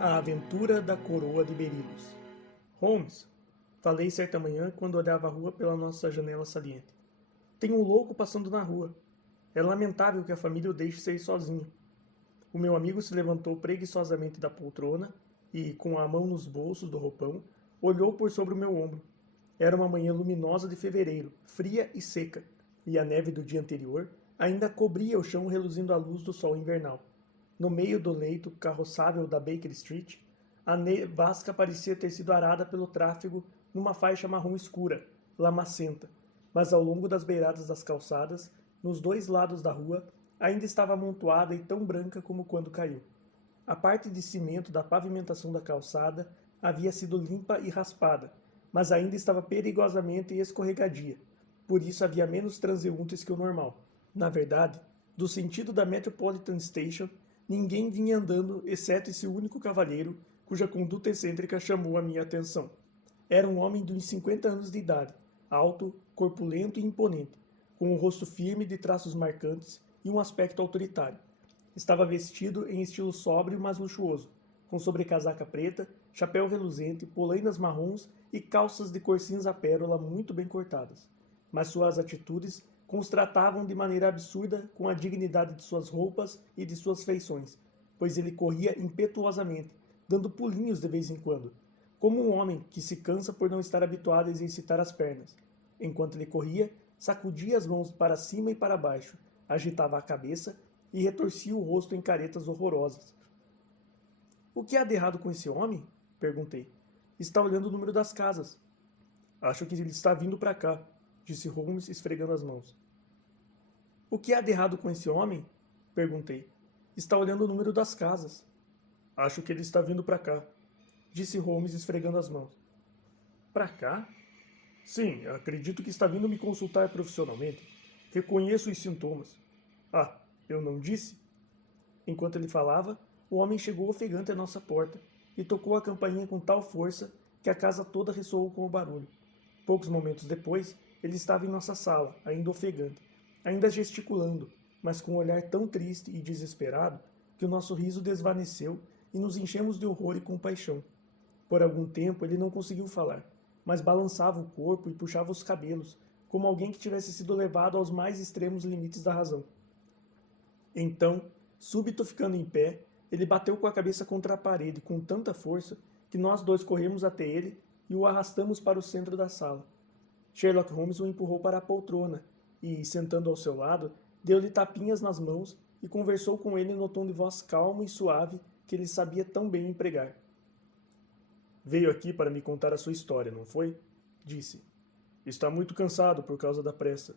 A Aventura da Coroa de Berilhos. Holmes, falei certa manhã quando olhava a rua pela nossa janela saliente. Tem um louco passando na rua. É lamentável que a família o deixe sair sozinho. O meu amigo se levantou preguiçosamente da poltrona e, com a mão nos bolsos do roupão, olhou por sobre o meu ombro. Era uma manhã luminosa de fevereiro, fria e seca, e a neve do dia anterior ainda cobria o chão reluzindo à luz do sol invernal. No meio do leito carroçável da Baker Street, a nevasca parecia ter sido arada pelo tráfego numa faixa marrom escura, lamacenta, mas ao longo das beiradas das calçadas, nos dois lados da rua, ainda estava amontoada e tão branca como quando caiu. A parte de cimento da pavimentação da calçada havia sido limpa e raspada, mas ainda estava perigosamente escorregadia. Por isso havia menos transeuntes que o normal. Na verdade, do sentido da Metropolitan Station, ninguém vinha andando, exceto esse único cavalheiro, cuja conduta excêntrica chamou a minha atenção. Era um homem de uns 50 anos de idade, alto, corpulento e imponente, com um rosto firme de traços marcantes e um aspecto autoritário. Estava vestido em estilo sóbrio, mas luxuoso, com sobrecasaca preta, chapéu reluzente, polainas marrons e calças de cor cinza pérola muito bem cortadas. Mas suas atitudes constratavam de maneira absurda com a dignidade de suas roupas e de suas feições, pois ele corria impetuosamente, dando pulinhos de vez em quando, como um homem que se cansa por não estar habituado a exercitar as pernas. Enquanto ele corria, sacudia as mãos para cima e para baixo, agitava a cabeça e retorcia o rosto em caretas horrorosas. "O que há de errado com esse homem?" perguntei. "Está olhando o número das casas." "Acho que ele está vindo para cá", disse Holmes, esfregando as mãos. "O que há de errado com esse homem?" perguntei. "Está olhando o número das casas." "Acho que ele está vindo para cá", disse Holmes, esfregando as mãos. "Para cá?" "Sim, acredito que está vindo me consultar profissionalmente. Reconheço os sintomas." "Ah, eu não disse?" Enquanto ele falava, o homem chegou ofegante à nossa porta e tocou a campainha com tal força que a casa toda ressoou com o barulho. Poucos momentos depois, ele estava em nossa sala, ainda ofegante, ainda gesticulando, mas com um olhar tão triste e desesperado que o nosso riso desvaneceu e nos enchemos de horror e compaixão. Por algum tempo ele não conseguiu falar, mas balançava o corpo e puxava os cabelos, como alguém que tivesse sido levado aos mais extremos limites da razão. Então, súbito ficando em pé, ele bateu com a cabeça contra a parede com tanta força que nós dois corremos até ele e o arrastamos para o centro da sala. Sherlock Holmes o empurrou para a poltrona e, sentando ao seu lado, deu-lhe tapinhas nas mãos e conversou com ele no tom de voz calmo e suave que ele sabia tão bem empregar. "Veio aqui para me contar a sua história, não foi?" disse. "Está muito cansado por causa da pressa.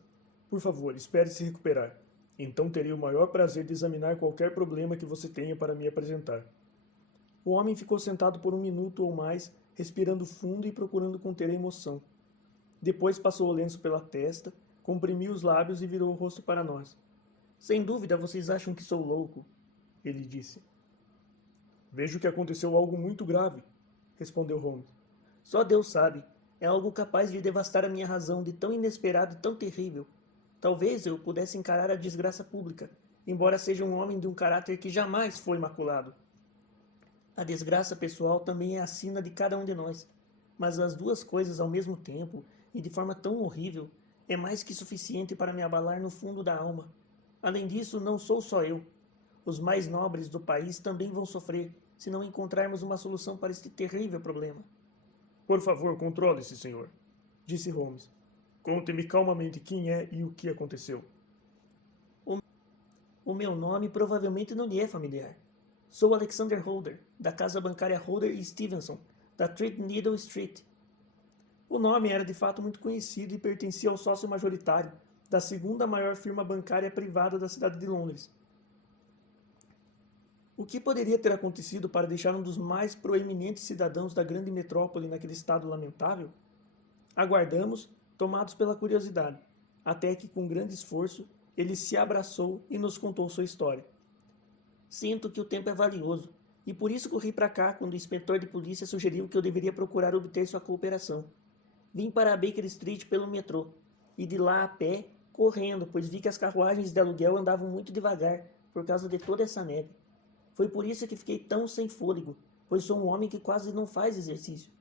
Por favor, espere se recuperar. Então terei o maior prazer de examinar qualquer problema que você tenha para me apresentar." O homem ficou sentado por um minuto ou mais, respirando fundo e procurando conter a emoção. Depois passou o lenço pela testa, comprimiu os lábios e virou o rosto para nós. "Sem dúvida vocês acham que sou louco", ele disse. "Vejo que aconteceu algo muito grave", respondeu Holmes. "Só Deus sabe. É algo capaz de devastar a minha razão de tão inesperado e tão terrível. Talvez eu pudesse encarar a desgraça pública, embora seja um homem de um caráter que jamais foi maculado. A desgraça pessoal também é a sina de cada um de nós, mas as duas coisas ao mesmo tempo, e de forma tão horrível, é mais que suficiente para me abalar no fundo da alma. Além disso, não sou só eu. Os mais nobres do país também vão sofrer, se não encontrarmos uma solução para este terrível problema." "Por favor, controle-se, senhor", disse Holmes. "Conte-me calmamente quem é e o que aconteceu." "O meu nome provavelmente não lhe é familiar. Sou Alexander Holder, da casa bancária Holder e Stevenson, da Threadneedle Street." O nome era de fato muito conhecido e pertencia ao sócio majoritário da segunda maior firma bancária privada da cidade de Londres. O que poderia ter acontecido para deixar um dos mais proeminentes cidadãos da grande metrópole naquele estado lamentável? Aguardamos, tomados pela curiosidade, até que, com grande esforço, ele se abraçou e nos contou sua história. "Sinto que o tempo é valioso, e por isso corri para cá quando o inspetor de polícia sugeriu que eu deveria procurar obter sua cooperação. Vim para a Baker Street pelo metrô, e de lá a pé, correndo, pois vi que as carruagens de aluguel andavam muito devagar por causa de toda essa neve. Foi por isso que fiquei tão sem fôlego, pois sou um homem que quase não faz exercício.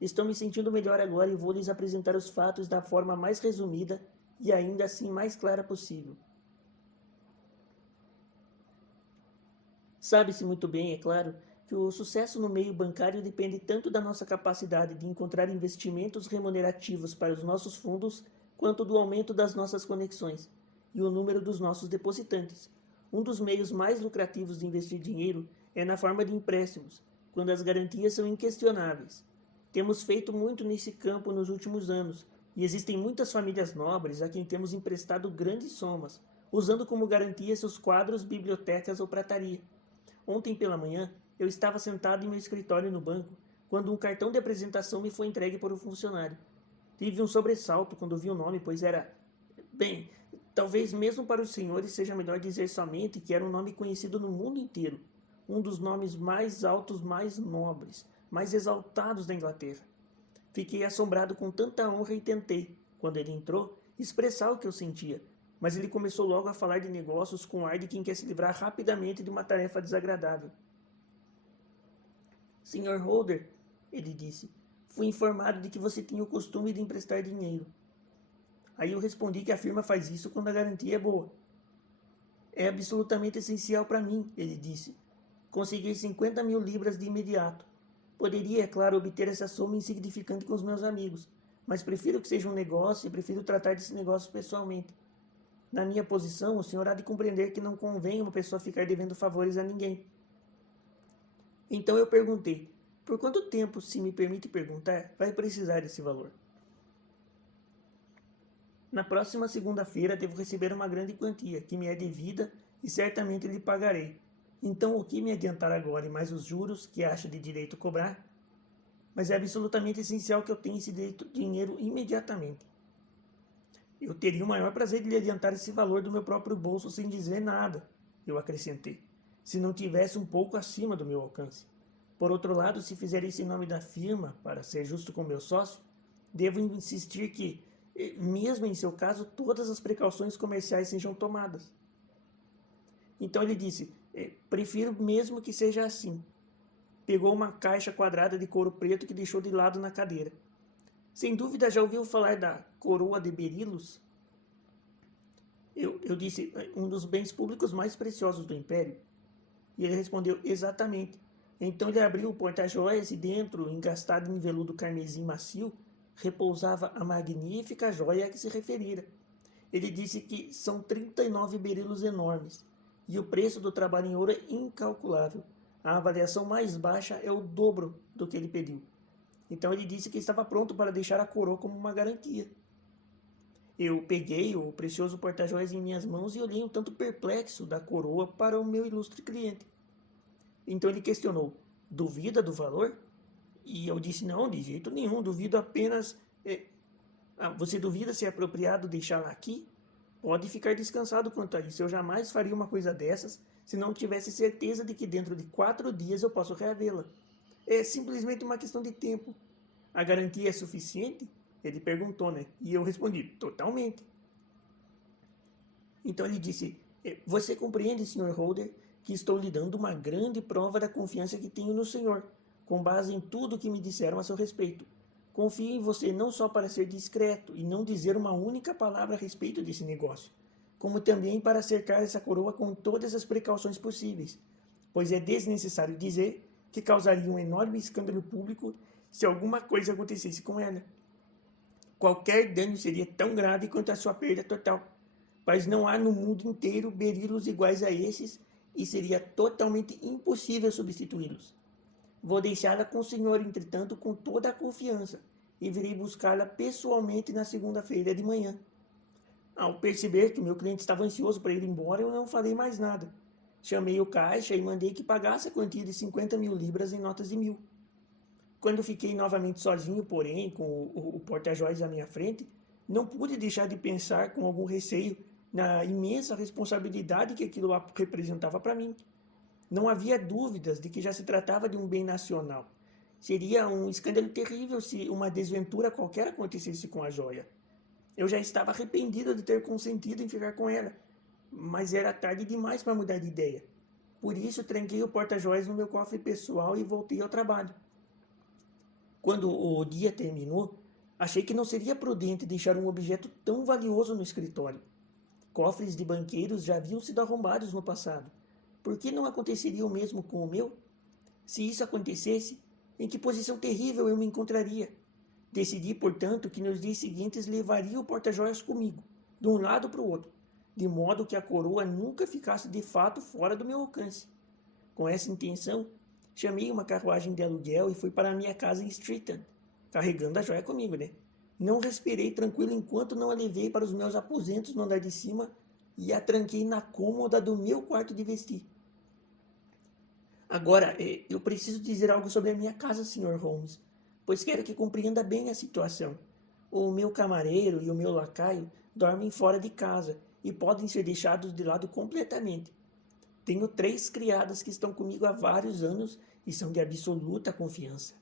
Estou me sentindo melhor agora e vou lhes apresentar os fatos da forma mais resumida e ainda assim mais clara possível. Sabe-se muito bem, é claro, que o sucesso no meio bancário depende tanto da nossa capacidade de encontrar investimentos remunerativos para os nossos fundos, quanto do aumento das nossas conexões e o número dos nossos depositantes. Um dos meios mais lucrativos de investir dinheiro é na forma de empréstimos, quando as garantias são inquestionáveis. Temos feito muito nesse campo nos últimos anos, e existem muitas famílias nobres a quem temos emprestado grandes somas, usando como garantia seus quadros, bibliotecas ou prataria. Ontem pela manhã, eu estava sentado em meu escritório no banco, quando um cartão de apresentação me foi entregue por um funcionário. Tive um sobressalto quando vi o nome, pois era... Bem, talvez mesmo para os senhores seja melhor dizer somente que era um nome conhecido no mundo inteiro. Um dos nomes mais altos, mais nobres, mais exaltados da Inglaterra. Fiquei assombrado com tanta honra e tentei, quando ele entrou, expressar o que eu sentia, mas ele começou logo a falar de negócios com o ar de quem quer se livrar rapidamente de uma tarefa desagradável. Sr. Holder, ele disse, fui informado de que você tinha o costume de emprestar dinheiro. Aí eu respondi que a firma faz isso quando a garantia é boa. É absolutamente essencial para mim, ele disse, conseguir 50 mil libras de imediato. Poderia, é claro, obter essa soma insignificante com os meus amigos, mas prefiro que seja um negócio e prefiro tratar desse negócio pessoalmente. Na minha posição, o senhor há de compreender que não convém uma pessoa ficar devendo favores a ninguém. Então eu perguntei, por quanto tempo, se me permite perguntar, vai precisar desse valor? Na próxima segunda-feira devo receber uma grande quantia, que me é devida e certamente lhe pagarei. Então o que me adiantar agora e mais os juros que acha de direito cobrar? Mas é absolutamente essencial que eu tenha esse dinheiro imediatamente. Eu teria o maior prazer de lhe adiantar esse valor do meu próprio bolso sem dizer nada, eu acrescentei, se não tivesse um pouco acima do meu alcance. Por outro lado, se fizer isso em nome da firma, para ser justo com meu sócio, devo insistir que, mesmo em seu caso, todas as precauções comerciais sejam tomadas. Então ele disse, prefiro mesmo que seja assim. Pegou uma caixa quadrada de couro preto que deixou de lado na cadeira. Sem dúvida já ouviu falar da coroa de berilos? Eu disse, um dos bens públicos mais preciosos do Império. E ele respondeu, exatamente. Então ele abriu o porta-joias e dentro, engastado em veludo carmesim macio, repousava a magnífica joia a que se referira. Ele disse que são 39 berilos enormes, e o preço do trabalho em ouro é incalculável. A avaliação mais baixa é o dobro do que ele pediu. Então ele disse que estava pronto para deixar a coroa como uma garantia. Eu peguei o precioso porta-joias em minhas mãos e olhei um tanto perplexo da coroa para o meu ilustre cliente. Então ele questionou, duvida do valor? E eu disse, não, de jeito nenhum, duvido apenas... você duvida se é apropriado deixá-la aqui? Pode ficar descansado quanto a isso, eu jamais faria uma coisa dessas se não tivesse certeza de que dentro de 4 dias eu posso reavê-la. É simplesmente uma questão de tempo. A garantia é suficiente? Ele perguntou, né? E eu respondi, totalmente. Então ele disse, você compreende, Sr. Holder, que estou lhe dando uma grande prova da confiança que tenho no senhor, com base em tudo o que me disseram a seu respeito. Confio em você não só para ser discreto e não dizer uma única palavra a respeito desse negócio, como também para cercar essa coroa com todas as precauções possíveis, pois é desnecessário dizer que causaria um enorme escândalo público se alguma coisa acontecesse com ela. Qualquer dano seria tão grave quanto a sua perda total, pois não há no mundo inteiro berilos iguais a esses e seria totalmente impossível substituí-los. Vou deixá-la com o senhor, entretanto, com toda a confiança, e virei buscá-la pessoalmente na segunda-feira de manhã. Ao perceber que meu cliente estava ansioso para ir embora, eu não falei mais nada. Chamei o caixa e mandei que pagasse a quantia de 50 mil libras em notas de 1.000. Quando fiquei novamente sozinho, porém, com o porta-joias à minha frente, não pude deixar de pensar com algum receio na imensa responsabilidade que aquilo representava para mim. Não havia dúvidas de que já se tratava de um bem nacional. Seria um escândalo terrível se uma desventura qualquer acontecesse com a joia. Eu já estava arrependido de ter consentido em ficar com ela, mas era tarde demais para mudar de ideia. Por isso, tranquei o porta-joias no meu cofre pessoal e voltei ao trabalho. Quando o dia terminou, achei que não seria prudente deixar um objeto tão valioso no escritório. Cofres de banqueiros já haviam sido arrombados no passado. Por que não aconteceria o mesmo com o meu? Se isso acontecesse, em que posição terrível eu me encontraria? Decidi, portanto, que nos dias seguintes levaria o porta-joias comigo, de um lado para o outro, de modo que a coroa nunca ficasse de fato fora do meu alcance. Com essa intenção, chamei uma carruagem de aluguel e fui para a minha casa em Streatham, carregando a joia comigo, né? Não respirei tranquilo enquanto não a levei para os meus aposentos no andar de cima e a tranquei na cômoda do meu quarto de vestir. Agora, eu preciso dizer algo sobre a minha casa, Sr. Holmes, pois quero que compreenda bem a situação. O meu camareiro e o meu lacaio dormem fora de casa e podem ser deixados de lado completamente. Tenho 3 criadas que estão comigo há vários anos e são de absoluta confiança.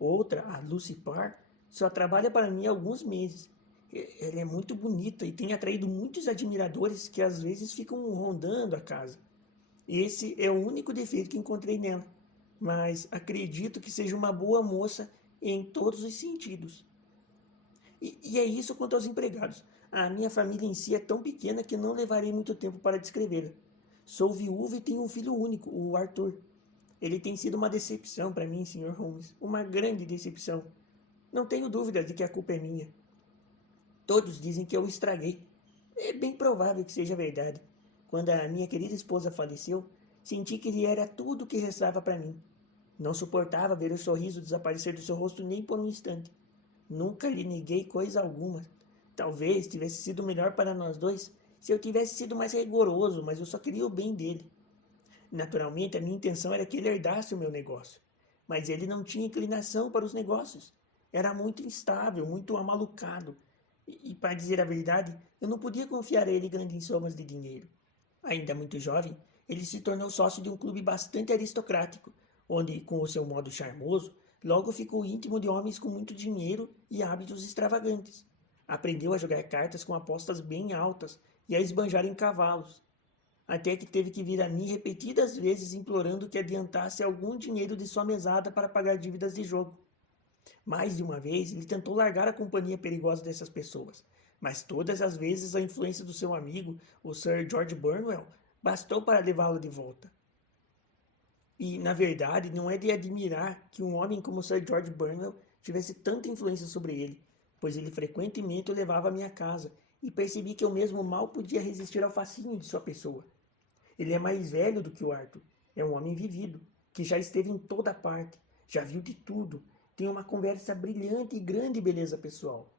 Outra, a Lucy Parr, só trabalha para mim há alguns meses. Ela é muito bonita e tem atraído muitos admiradores que às vezes ficam rondando a casa. Esse é o único defeito que encontrei nela, mas acredito que seja uma boa moça em todos os sentidos. E é isso quanto aos empregados. A minha família em si é tão pequena que não levarei muito tempo para descrevê-la. Sou viúva e tenho um filho único, o Arthur. Ele tem sido uma decepção para mim, Sr. Holmes. Uma grande decepção. Não tenho dúvidas de que a culpa é minha. Todos dizem que eu o estraguei. É bem provável que seja verdade. Quando a minha querida esposa faleceu, senti que ele era tudo o que restava para mim. Não suportava ver o sorriso desaparecer do seu rosto nem por um instante. Nunca lhe neguei coisa alguma. Talvez tivesse sido melhor para nós dois se eu tivesse sido mais rigoroso, mas eu só queria o bem dele. Naturalmente, a minha intenção era que ele herdasse o meu negócio. Mas ele não tinha inclinação para os negócios. Era muito instável, muito amalucado. E para dizer a verdade, eu não podia confiar a ele grandes somas de dinheiro. Ainda muito jovem, ele se tornou sócio de um clube bastante aristocrático, onde, com o seu modo charmoso, logo ficou íntimo de homens com muito dinheiro e hábitos extravagantes. Aprendeu a jogar cartas com apostas bem altas e a esbanjar em cavalos, até que teve que vir a mim repetidas vezes implorando que adiantasse algum dinheiro de sua mesada para pagar dívidas de jogo. Mais de uma vez, ele tentou largar a companhia perigosa dessas pessoas, mas todas as vezes a influência do seu amigo, o Sir George Burnwell, bastou para levá-lo de volta. E, na verdade, não é de admirar que um homem como Sir George Burnwell tivesse tanta influência sobre ele, pois ele frequentemente o levava à minha casa, e percebi que eu mesmo mal podia resistir ao fascínio de sua pessoa. Ele é mais velho do que o Arthur, é um homem vivido, que já esteve em toda parte, já viu de tudo, tem uma conversa brilhante e grande beleza pessoal.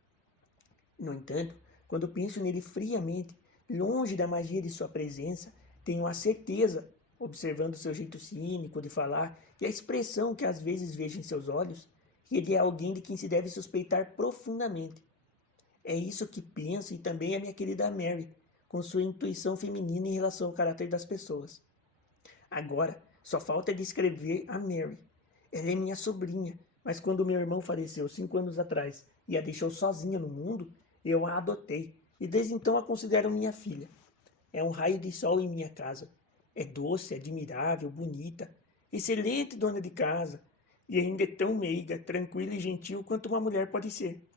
No entanto, quando penso nele friamente, longe da magia de sua presença, tenho a certeza, observando seu jeito cínico de falar e a expressão que às vezes vejo em seus olhos, que ele é alguém de quem se deve suspeitar profundamente. É isso que penso e também a minha querida Mary, com sua intuição feminina em relação ao caráter das pessoas. Agora, só falta descrever a Mary. Ela é minha sobrinha, mas quando meu irmão faleceu 5 anos atrás e a deixou sozinha no mundo, eu a adotei e desde então a considero minha filha. É um raio de sol em minha casa. É doce, admirável, bonita, excelente dona de casa e ainda é tão meiga, tranquila e gentil quanto uma mulher pode ser.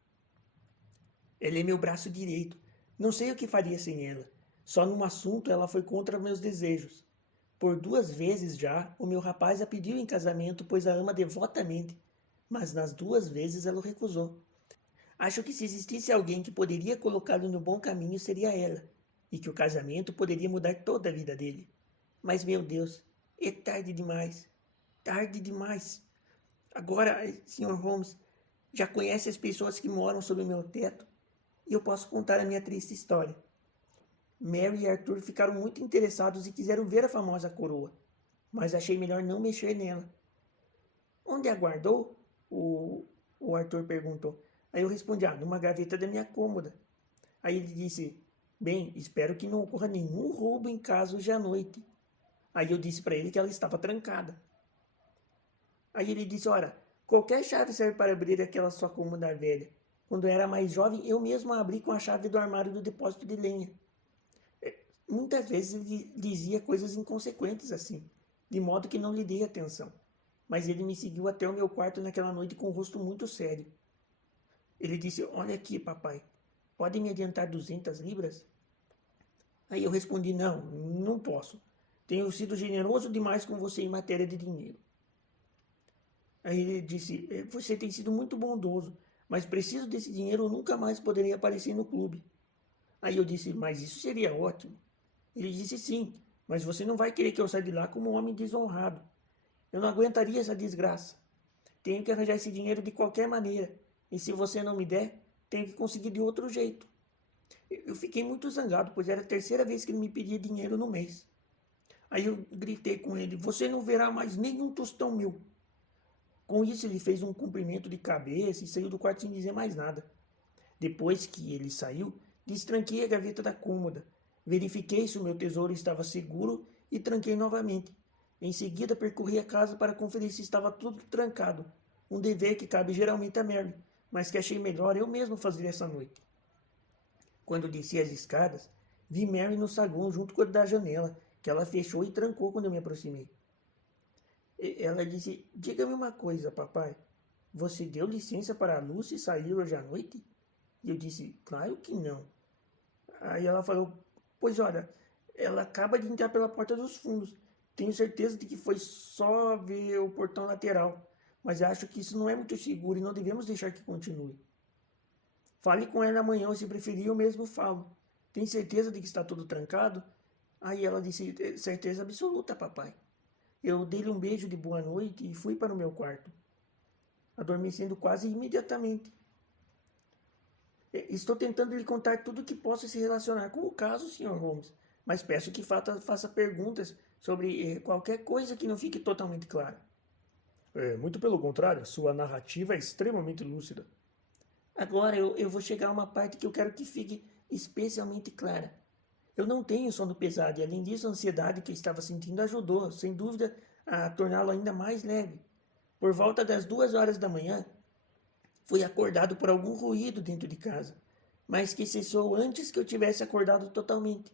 Ela é meu braço direito. Não sei o que faria sem ela. Só num assunto ela foi contra meus desejos. Por 2 vezes já, o meu rapaz a pediu em casamento, pois a ama devotamente. Mas nas 2 vezes ela o recusou. Acho que se existisse alguém que poderia colocá-lo no bom caminho, seria ela. E que o casamento poderia mudar toda a vida dele. Mas, meu Deus, é tarde demais. Tarde demais. Agora, Sr. Holmes, já conhece as pessoas que moram sob o meu teto? E eu posso contar a minha triste história. Mary e Arthur ficaram muito interessados e quiseram ver a famosa coroa, mas achei melhor não mexer nela. Onde a guardou? O Arthur perguntou. Aí eu respondi, numa gaveta da minha cômoda. Aí ele disse, bem, espero que não ocorra nenhum roubo em casa hoje à noite. Aí eu disse para ele que ela estava trancada. Aí ele disse, ora, qualquer chave serve para abrir aquela sua cômoda velha. Quando eu era mais jovem, eu mesmo a abri com a chave do armário do depósito de lenha. Muitas vezes ele dizia coisas inconsequentes assim. de modo que não lhe dei atenção. Mas ele me seguiu até o meu quarto naquela noite com o rosto muito sério. Ele disse: "Olha aqui, papai, pode me adiantar 200 libras?" Aí eu respondi: "Não, não posso. Tenho sido generoso demais com você em matéria de dinheiro." Aí ele disse: "Você tem sido muito bondoso, mas preciso desse dinheiro ou nunca mais poderei aparecer no clube." Aí eu disse: "Mas isso seria ótimo." Ele disse: "Sim, mas você não vai querer que eu saia de lá como um homem desonrado. Eu não aguentaria essa desgraça. Tenho que arranjar esse dinheiro de qualquer maneira, e se você não me der, tenho que conseguir de outro jeito." Eu fiquei muito zangado, pois era a terceira vez que ele me pedia dinheiro no mês. Aí eu gritei com ele: "Você não verá mais nenhum tostão meu." Com isso ele fez um cumprimento de cabeça e saiu do quarto sem dizer mais nada. Depois que ele saiu, destranquei a gaveta da cômoda, verifiquei se o meu tesouro estava seguro e tranquei novamente. Em seguida percorri a casa para conferir se estava tudo trancado, um dever que cabe geralmente a Mary, mas que achei melhor eu mesmo fazer essa noite. Quando desci as escadas, vi Mary no saguão junto com a da janela, que ela fechou e trancou quando eu me aproximei. Ela disse: "Diga-me uma coisa, papai. Você deu licença para a Lucy sair hoje à noite?" E eu disse: "Claro que não." Aí ela falou: "Pois olha, ela acaba de entrar pela porta dos fundos. Tenho certeza de que foi só ver o portão lateral, mas acho que isso não é muito seguro e não devemos deixar que continue. Fale com ela amanhã ou, se preferir, eu mesmo falo. Tem certeza de que está tudo trancado?" Aí ela disse: "Certeza absoluta, papai." Eu dei-lhe um beijo de boa noite e fui para o meu quarto, adormecendo quase imediatamente. Estou tentando lhe contar tudo o que possa se relacionar com o caso, Sr. Holmes, mas peço que faça perguntas sobre qualquer coisa que não fique totalmente clara. Muito pelo contrário, sua narrativa é extremamente lúcida. Agora eu vou chegar a uma parte que eu quero que fique especialmente clara. Eu não tenho sono pesado e, além disso, a ansiedade que estava sentindo ajudou, sem dúvida, a torná-lo ainda mais leve. Por volta das 2 horas da manhã, fui acordado por algum ruído dentro de casa, mas que cessou antes que eu tivesse acordado totalmente.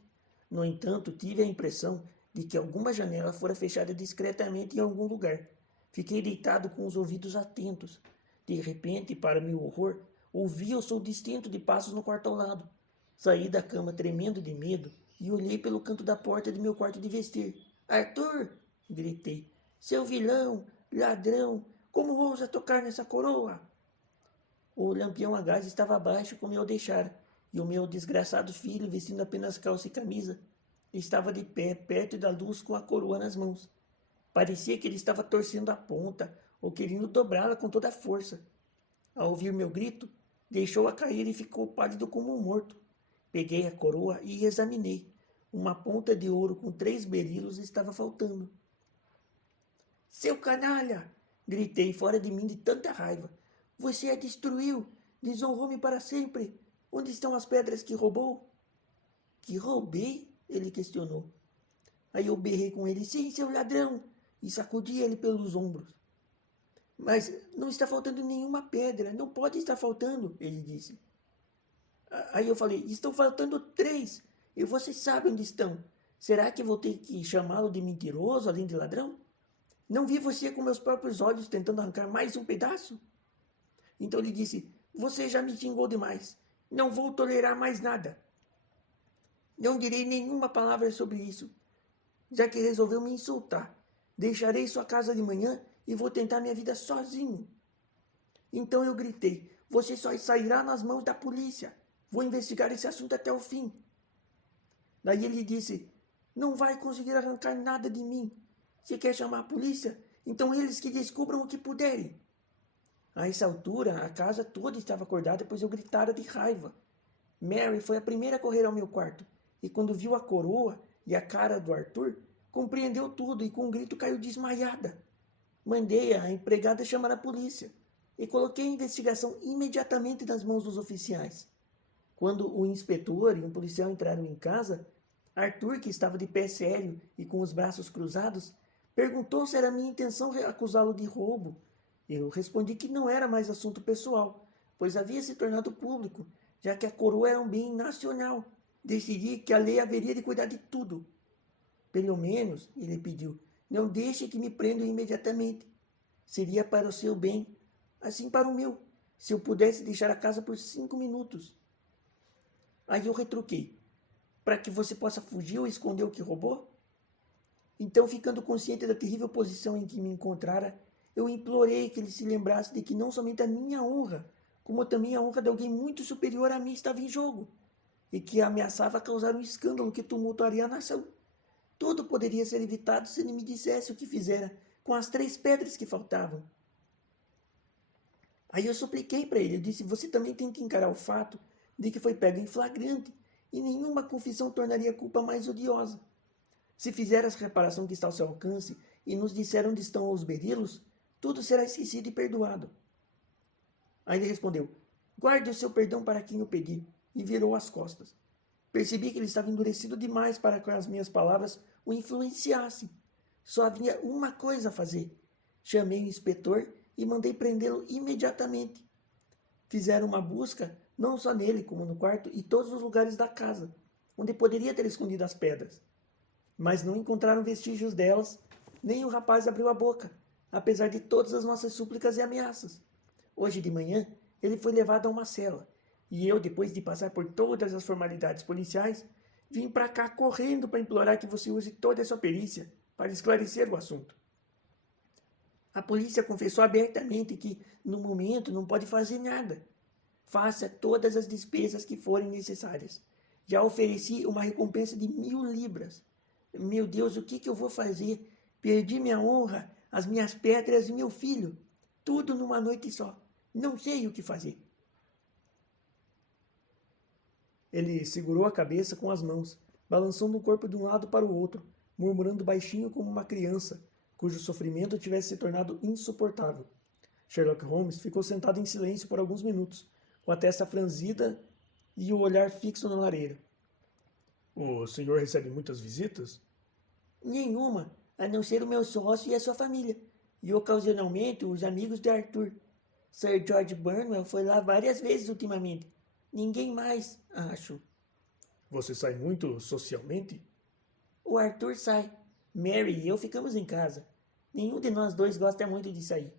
No entanto, tive a impressão de que alguma janela fora fechada discretamente em algum lugar. Fiquei deitado com os ouvidos atentos. De repente, para meu horror, ouvi o som distinto de passos no quarto ao lado. Saí da cama tremendo de medo e olhei pelo canto da porta de meu quarto de vestir. "Arthur!" gritei. "Seu vilão! Ladrão! Como ousa tocar nessa coroa?" O lampião a gás estava abaixo como eu deixara, e o meu desgraçado filho, vestindo apenas calça e camisa, estava de pé, perto da luz, com a coroa nas mãos. Parecia que ele estava torcendo a ponta, ou querendo dobrá-la com toda a força. Ao ouvir meu grito, deixou-a cair e ficou pálido como um morto. Peguei a coroa e examinei. Uma ponta de ouro com 3 berilos estava faltando. "Seu canalha!" gritei fora de mim de tanta raiva. "Você a destruiu! Desonrou-me para sempre! Onde estão as pedras que roubou?" "Que roubei?" ele questionou. Aí eu berrei com ele: "Sim, seu ladrão!" e sacudi ele pelos ombros. "Mas não está faltando nenhuma pedra, não pode estar faltando," ele disse. Aí eu falei: "Estão faltando 3, e você sabe onde estão. Será que vou ter que chamá-lo de mentiroso, além de ladrão? Não vi você com meus próprios olhos tentando arrancar mais um pedaço?" Então ele disse: "Você já me xingou demais. Não vou tolerar mais nada. Não direi nenhuma palavra sobre isso, já que resolveu me insultar. Deixarei sua casa de manhã e vou tentar minha vida sozinho." Então eu gritei: "Você só sairá nas mãos da polícia. Vou investigar esse assunto até o fim." Daí ele disse: "Não vai conseguir arrancar nada de mim. Se quer chamar a polícia, então eles que descubram o que puderem." A essa altura, a casa toda estava acordada, pois eu gritara de raiva. Mary foi a primeira a correr ao meu quarto, e quando viu a coroa e a cara do Arthur, compreendeu tudo e com um grito caiu desmaiada. Mandei a empregada chamar a polícia e coloquei a investigação imediatamente nas mãos dos oficiais. Quando o inspetor e um policial entraram em casa, Arthur, que estava de pé sério e com os braços cruzados, perguntou se era minha intenção acusá-lo de roubo. Eu respondi que não era mais assunto pessoal, pois havia se tornado público, já que a coroa era um bem nacional. Decidi que a lei haveria de cuidar de tudo. Pelo menos, ele pediu, Não deixe que me prendam imediatamente. Seria para o seu bem, assim para o meu, se eu pudesse deixar a casa por 5 minutos. Aí eu retruquei. Para que você possa fugir ou esconder o que roubou? Então, ficando consciente da terrível posição em que me encontrara, eu implorei que ele se lembrasse de que não somente a minha honra, como também a honra de alguém muito superior a mim estava em jogo, e que ameaçava causar um escândalo que tumultuaria a nação. Tudo poderia ser evitado se ele me dissesse o que fizera com as 3 pedras que faltavam. Aí eu supliquei para ele, eu disse, você também tem que encarar o fato de que foi pego em flagrante, e nenhuma confissão tornaria a culpa mais odiosa. Se fizer a reparação que está ao seu alcance e nos disser onde estão os berilos, tudo será esquecido e perdoado. Aí ele respondeu, guarde o seu perdão para quem o pedir, e virou as costas. Percebi que ele estava endurecido demais para que as minhas palavras o influenciassem. Só havia uma coisa a fazer. Chamei o inspetor e mandei prendê-lo imediatamente. Fizeram uma busca, não só nele, como no quarto e todos os lugares da casa, onde poderia ter escondido as pedras. Mas não encontraram vestígios delas, nem o rapaz abriu a boca, apesar de todas as nossas súplicas e ameaças. Hoje de manhã, ele foi levado a uma cela, e eu, depois de passar por todas as formalidades policiais, vim para cá correndo para implorar que você use toda a sua perícia para esclarecer o assunto. A polícia confessou abertamente que, no momento, não pode fazer nada. Faça todas as despesas que forem necessárias. Já ofereci uma recompensa de 1000 libras. Meu Deus, o que eu vou fazer? Perdi minha honra, as minhas pedras e meu filho. Tudo numa noite só. Não sei o que fazer. Ele segurou a cabeça com as mãos, balançando o corpo de um lado para o outro, murmurando baixinho como uma criança, cujo sofrimento tivesse se tornado insuportável. Sherlock Holmes ficou sentado em silêncio por alguns minutos, com a testa franzida e o olhar fixo na lareira. O senhor recebe muitas visitas? Nenhuma, a não ser o meu sócio e a sua família, e ocasionalmente os amigos de Arthur. Sir George Burnwell foi lá várias vezes ultimamente. Ninguém mais, acho. Você sai muito socialmente? O Arthur sai. Mary e eu ficamos em casa. Nenhum de nós dois gosta muito de sair.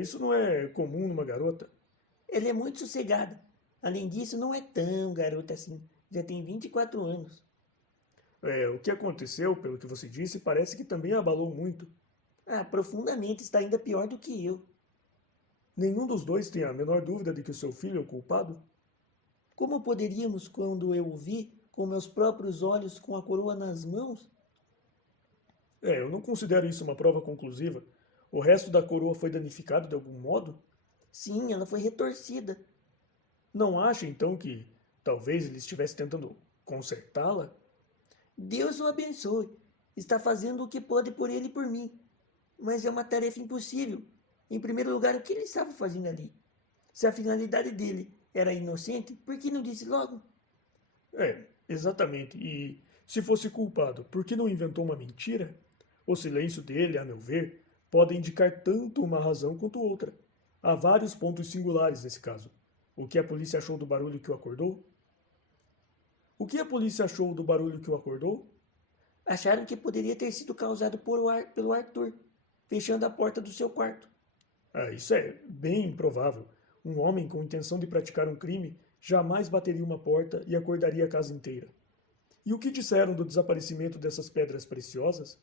Isso não é comum numa garota. Ele é muito sossegado. Além disso, não é tão garota assim. Já tem 24 anos. O que aconteceu, pelo que você disse, parece que também a abalou muito. Profundamente, está ainda pior do que eu. Nenhum dos dois tem a menor dúvida de que o seu filho é o culpado? Como poderíamos quando eu o vi com meus próprios olhos com a coroa nas mãos? Eu não considero isso uma prova conclusiva. O resto da coroa foi danificado de algum modo? Sim, ela foi retorcida. Não acha, então, que talvez ele estivesse tentando consertá-la? Deus o abençoe. Está fazendo o que pode por ele e por mim. Mas é uma tarefa impossível. Em primeiro lugar, o que ele estava fazendo ali? Se a finalidade dele era inocente, por que não disse logo? Exatamente. E se fosse culpado, por que não inventou uma mentira? O silêncio dele, a meu ver, pode indicar tanto uma razão quanto outra. Há vários pontos singulares nesse caso. O que a polícia achou do barulho que o acordou? O que a polícia achou do barulho que o acordou? Acharam que poderia ter sido causado pelo Arthur, fechando a porta do seu quarto. Isso é bem improvável. Um homem com intenção de praticar um crime jamais bateria uma porta e acordaria a casa inteira. E o que disseram do desaparecimento dessas pedras preciosas?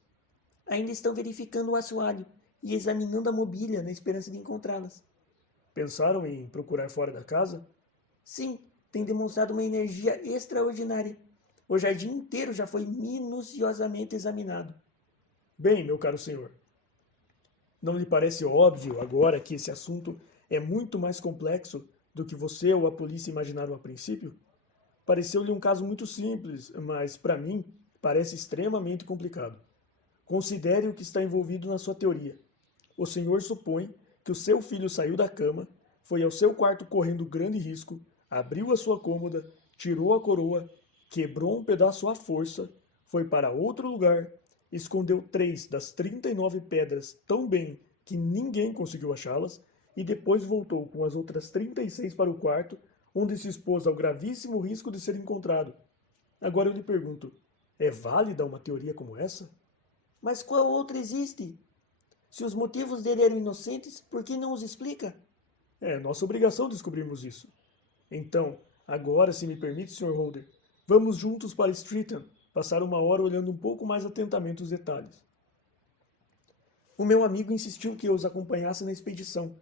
Ainda estão verificando o assoalho e examinando a mobília na esperança de encontrá-las. Pensaram em procurar fora da casa? Sim, tem demonstrado uma energia extraordinária. O jardim inteiro já foi minuciosamente examinado. Bem, meu caro senhor, não lhe parece óbvio agora que esse assunto é muito mais complexo do que você ou a polícia imaginaram a princípio? Pareceu-lhe um caso muito simples, mas para mim parece extremamente complicado. Considere o que está envolvido na sua teoria. O senhor supõe que o seu filho saiu da cama, foi ao seu quarto correndo grande risco, abriu a sua cômoda, tirou a coroa, quebrou um pedaço à força, foi para outro lugar, escondeu 3 das 39 pedras tão bem que ninguém conseguiu achá-las, e depois voltou com as outras 36 para o quarto, onde se expôs ao gravíssimo risco de ser encontrado. Agora eu lhe pergunto, é válida uma teoria como essa? Mas qual outra existe? Se os motivos dele eram inocentes, por que não os explica? É nossa obrigação descobrirmos isso. Então, agora, se me permite, Sr. Holder, vamos juntos para Streatham, passar uma hora olhando um pouco mais atentamente os detalhes. O meu amigo insistiu que eu os acompanhasse na expedição,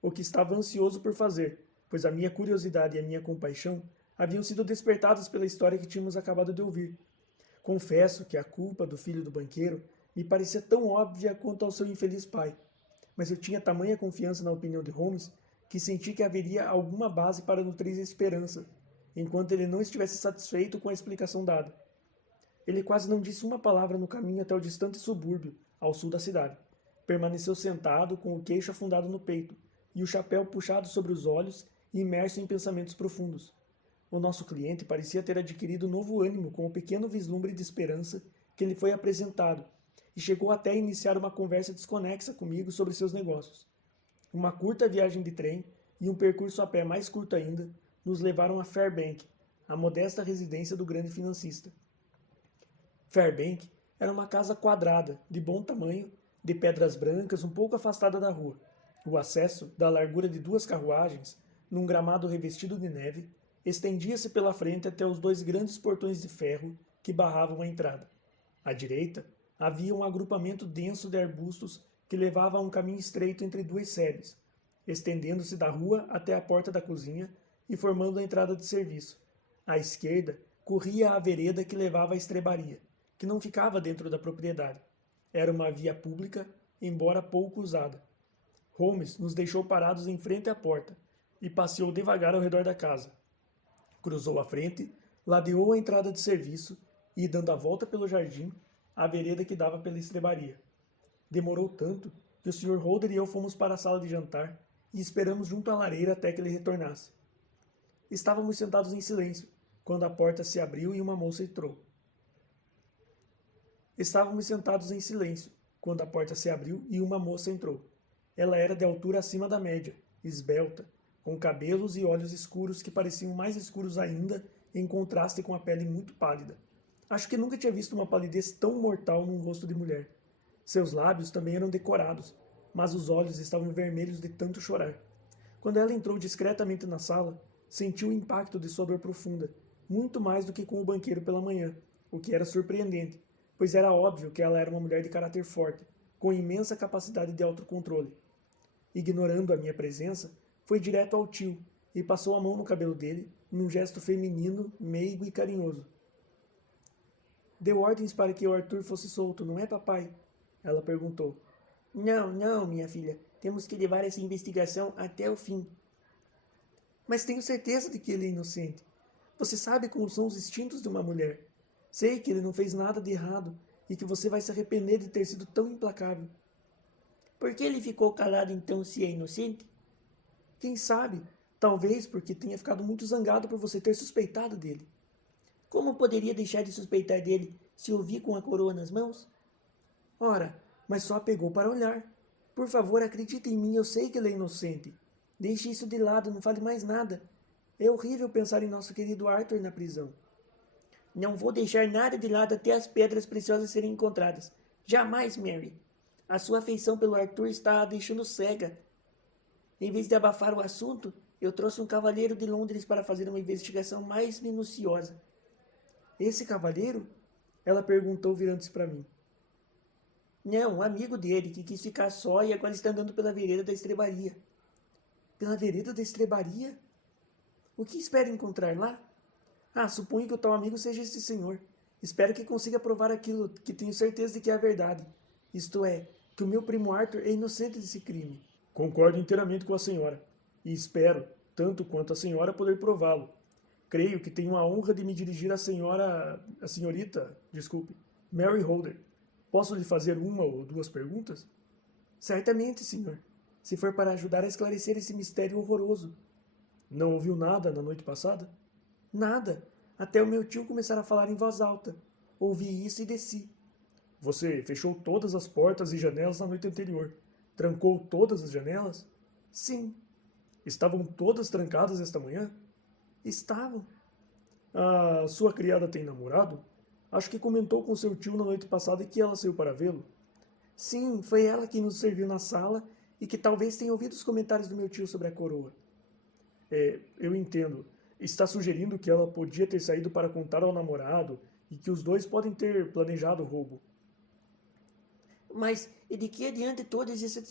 o que estava ansioso por fazer, pois a minha curiosidade e a minha compaixão haviam sido despertadas pela história que tínhamos acabado de ouvir. Confesso que a culpa do filho do banqueiro me parecia tão óbvia quanto ao seu infeliz pai, mas eu tinha tamanha confiança na opinião de Holmes que senti que haveria alguma base para nutrir a esperança, enquanto ele não estivesse satisfeito com a explicação dada. Ele quase não disse uma palavra no caminho até o distante subúrbio, ao sul da cidade. Permaneceu sentado, com o queixo afundado no peito, e o chapéu puxado sobre os olhos e imerso em pensamentos profundos. O nosso cliente parecia ter adquirido novo ânimo com o pequeno vislumbre de esperança que lhe foi apresentado, e chegou até a iniciar uma conversa desconexa comigo sobre seus negócios. Uma curta viagem de trem e um percurso a pé mais curto ainda nos levaram a Fairbank, a modesta residência do grande financista. Fairbank era uma casa quadrada, de bom tamanho, de pedras brancas, um pouco afastada da rua. O acesso, da largura de 2 carruagens, num gramado revestido de neve, estendia-se pela frente até os 2 grandes portões de ferro que barravam a entrada. À direita, havia um agrupamento denso de arbustos que levava a um caminho estreito entre 2 sebes, estendendo-se da rua até a porta da cozinha e formando a entrada de serviço. À esquerda, corria a vereda que levava à estrebaria, que não ficava dentro da propriedade. Era uma via pública, embora pouco usada. Holmes nos deixou parados em frente à porta e passeou devagar ao redor da casa. Cruzou a frente, ladeou a entrada de serviço e, dando a volta pelo jardim, a vereda que dava pela estrebaria. Demorou tanto que o Sr. Holder e eu fomos para a sala de jantar e esperamos junto à lareira até que ele retornasse. Estávamos sentados em silêncio, quando a porta se abriu e uma moça entrou. Ela era de altura acima da média, esbelta, com cabelos e olhos escuros que pareciam mais escuros ainda em contraste com a pele muito pálida. Acho que nunca tinha visto uma palidez tão mortal num rosto de mulher. Seus lábios também eram decorados, mas os olhos estavam vermelhos de tanto chorar. Quando ela entrou discretamente na sala, sentiu o impacto de sua dor profunda, muito mais do que com o banqueiro pela manhã, o que era surpreendente, pois era óbvio que ela era uma mulher de caráter forte, com imensa capacidade de autocontrole. Ignorando a minha presença, foi direto ao tio e passou a mão no cabelo dele, num gesto feminino, meigo e carinhoso. Deu ordens para que o Arthur fosse solto, não é, papai? Ela perguntou. Não, não, minha filha. Temos que levar essa investigação até o fim. Mas tenho certeza de que ele é inocente. Você sabe como são os instintos de uma mulher. Sei que ele não fez nada de errado e que você vai se arrepender de ter sido tão implacável. Por que ele ficou calado então se é inocente? Quem sabe? Talvez porque tenha ficado muito zangado por você ter suspeitado dele. Como poderia deixar de suspeitar dele se o vi com a coroa nas mãos? Ora, mas só a pegou para olhar. Por favor, acredite em mim, eu sei que ele é inocente. Deixe isso de lado, não fale mais nada. É horrível pensar em nosso querido Arthur na prisão. Não vou deixar nada de lado até as pedras preciosas serem encontradas. Jamais, Mary. A sua afeição pelo Arthur está a deixando cega. Em vez de abafar o assunto, eu trouxe um cavalheiro de Londres para fazer uma investigação mais minuciosa. Esse cavalheiro? Ela perguntou, virando-se para mim. Não, um amigo dele, que quis ficar só e agora está andando pela vereda da estrebaria. Pela vereda da estrebaria? O que espera encontrar lá? Ah, suponho que o tal amigo seja esse senhor. Espero que consiga provar aquilo que tenho certeza de que é a verdade. Isto é, que o meu primo Arthur é inocente desse crime. Concordo inteiramente com a senhora. E espero, tanto quanto a senhora, poder prová-lo. Creio que tenho a honra de me dirigir à senhorita, Mary Holder. Posso lhe fazer 1 ou 2 perguntas? Certamente, senhor. Se for para ajudar a esclarecer esse mistério horroroso. Não ouviu nada na noite passada? Nada. Até o meu tio começar a falar em voz alta. Ouvi isso e desci. Você fechou todas as portas e janelas na noite anterior. Trancou todas as janelas? Sim. Estavam todas trancadas esta manhã? Estavam. A sua criada tem namorado? Acho que comentou com seu tio na noite passada que ela saiu para vê-lo. Sim, foi ela que nos serviu na sala e que talvez tenha ouvido os comentários do meu tio sobre a coroa. Eu entendo. Está sugerindo que ela podia ter saído para contar ao namorado e que os dois podem ter planejado o roubo. Mas de que adianta todas essas...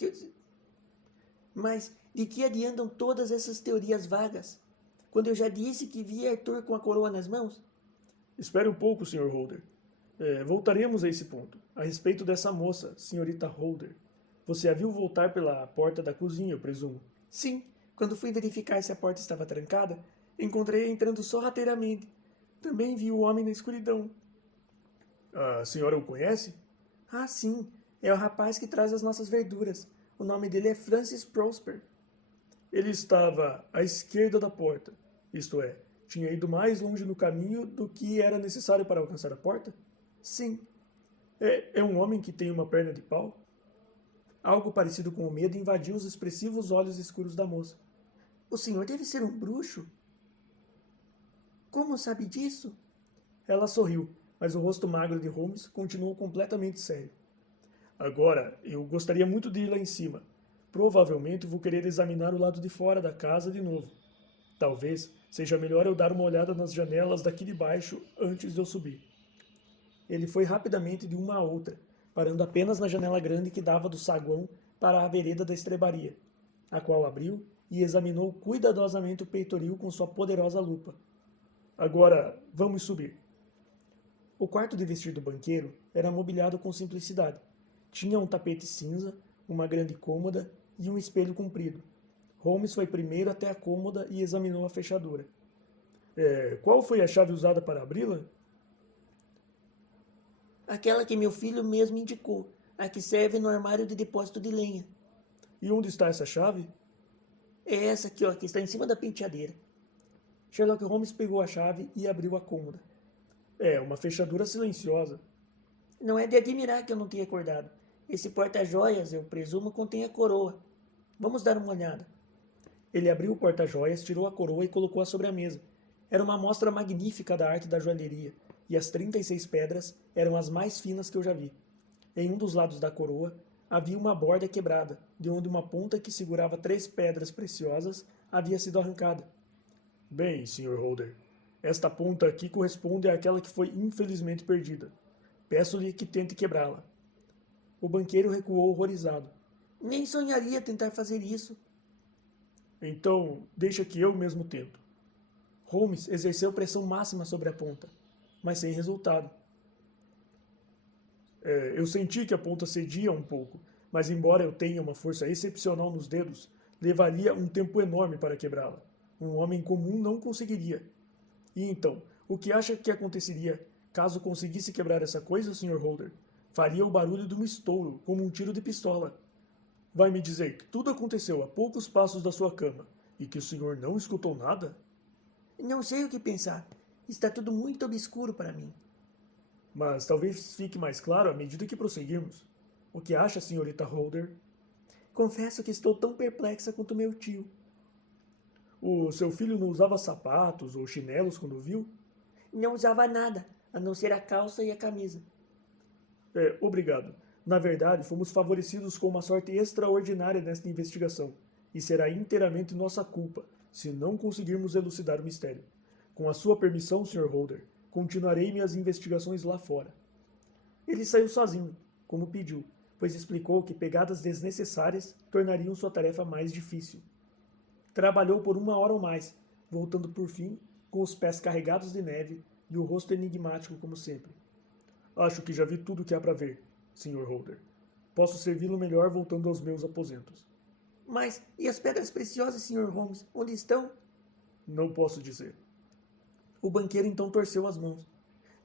Mas de que adiantam todas essas teorias vagas? Quando eu já disse que vi Arthur com a coroa nas mãos? Espere um pouco, Sr. Holder. Voltaremos a esse ponto. A respeito dessa moça, senhorita Holder. Você a viu voltar pela porta da cozinha, eu presumo? Sim, quando fui verificar se a porta estava trancada, encontrei-a entrando sorrateiramente. Também vi o homem na escuridão. A senhora o conhece? Ah, sim, é o rapaz que traz as nossas verduras. O nome dele é Francis Prosper. Ele estava à esquerda da porta, isto é, tinha ido mais longe no caminho do que era necessário para alcançar a porta? Sim. É um homem que tem uma perna de pau? Algo parecido com o medo invadiu os expressivos olhos escuros da moça. O senhor deve ser um bruxo? Como sabe disso? Ela sorriu, mas o rosto magro de Holmes continuou completamente sério. Agora, eu gostaria muito de ir lá em cima. Provavelmente vou querer examinar o lado de fora da casa de novo. Talvez seja melhor eu dar uma olhada nas janelas daqui de baixo antes de eu subir. Ele foi rapidamente de uma a outra, parando apenas na janela grande que dava do saguão para a vereda da estrebaria, a qual abriu e examinou cuidadosamente o peitoril com sua poderosa lupa. Agora, vamos subir. O quarto de vestir do banqueiro era mobiliado com simplicidade. Tinha um tapete cinza, uma grande cômoda e um espelho comprido. Holmes foi primeiro até a cômoda e examinou a fechadura. Qual foi a chave usada para abri-la? Aquela que meu filho mesmo indicou, a que serve no armário de depósito de lenha. E onde está essa chave? É essa aqui, ó, que está em cima da penteadeira. Sherlock Holmes pegou a chave e abriu a cômoda. É uma fechadura silenciosa. Não é de admirar que eu não tenha acordado. Esse porta-joias, eu presumo, contém a coroa. Vamos dar uma olhada. Ele abriu o porta-joias, tirou a coroa e colocou-a sobre a mesa. Era uma amostra magnífica da arte da joalheria, e as 36 pedras eram as mais finas que eu já vi. Em um dos lados da coroa havia uma borda quebrada, de onde uma ponta que segurava 3 pedras preciosas havia sido arrancada. Bem, Sr. Holder, esta ponta aqui corresponde àquela que foi infelizmente perdida. Peço-lhe que tente quebrá-la. O banqueiro recuou horrorizado. Nem sonharia tentar fazer isso. Então, deixa que eu mesmo tento. Holmes exerceu pressão máxima sobre a ponta, mas sem resultado. Eu senti que a ponta cedia um pouco, mas embora eu tenha uma força excepcional nos dedos, levaria um tempo enorme para quebrá-la. Um homem comum não conseguiria. E então, o que acha que aconteceria caso conseguisse quebrar essa coisa, Sr. Holder? Faria o barulho de um estouro, como um tiro de pistola. Vai me dizer que tudo aconteceu a poucos passos da sua cama e que o senhor não escutou nada? Não sei o que pensar. Está tudo muito obscuro para mim. Mas talvez fique mais claro à medida que prosseguirmos. O que acha, senhorita Holder? Confesso que estou tão perplexa quanto meu tio. O seu filho não usava sapatos ou chinelos quando viu? Não usava nada, a não ser a calça e a camisa. Obrigado. Na verdade, fomos favorecidos com uma sorte extraordinária nesta investigação, e será inteiramente nossa culpa se não conseguirmos elucidar o mistério. Com a sua permissão, Sr. Holder, continuarei minhas investigações lá fora. Ele saiu sozinho, como pediu, pois explicou que pegadas desnecessárias tornariam sua tarefa mais difícil. Trabalhou por 1 hora ou mais, voltando por fim, com os pés carregados de neve e o rosto enigmático como sempre. Acho que já vi tudo o que há para ver, Sr. Holder. Posso servi-lo melhor voltando aos meus aposentos. Mas, e as pedras preciosas, Sr. Holmes? Onde estão? Não posso dizer. O banqueiro então torceu as mãos.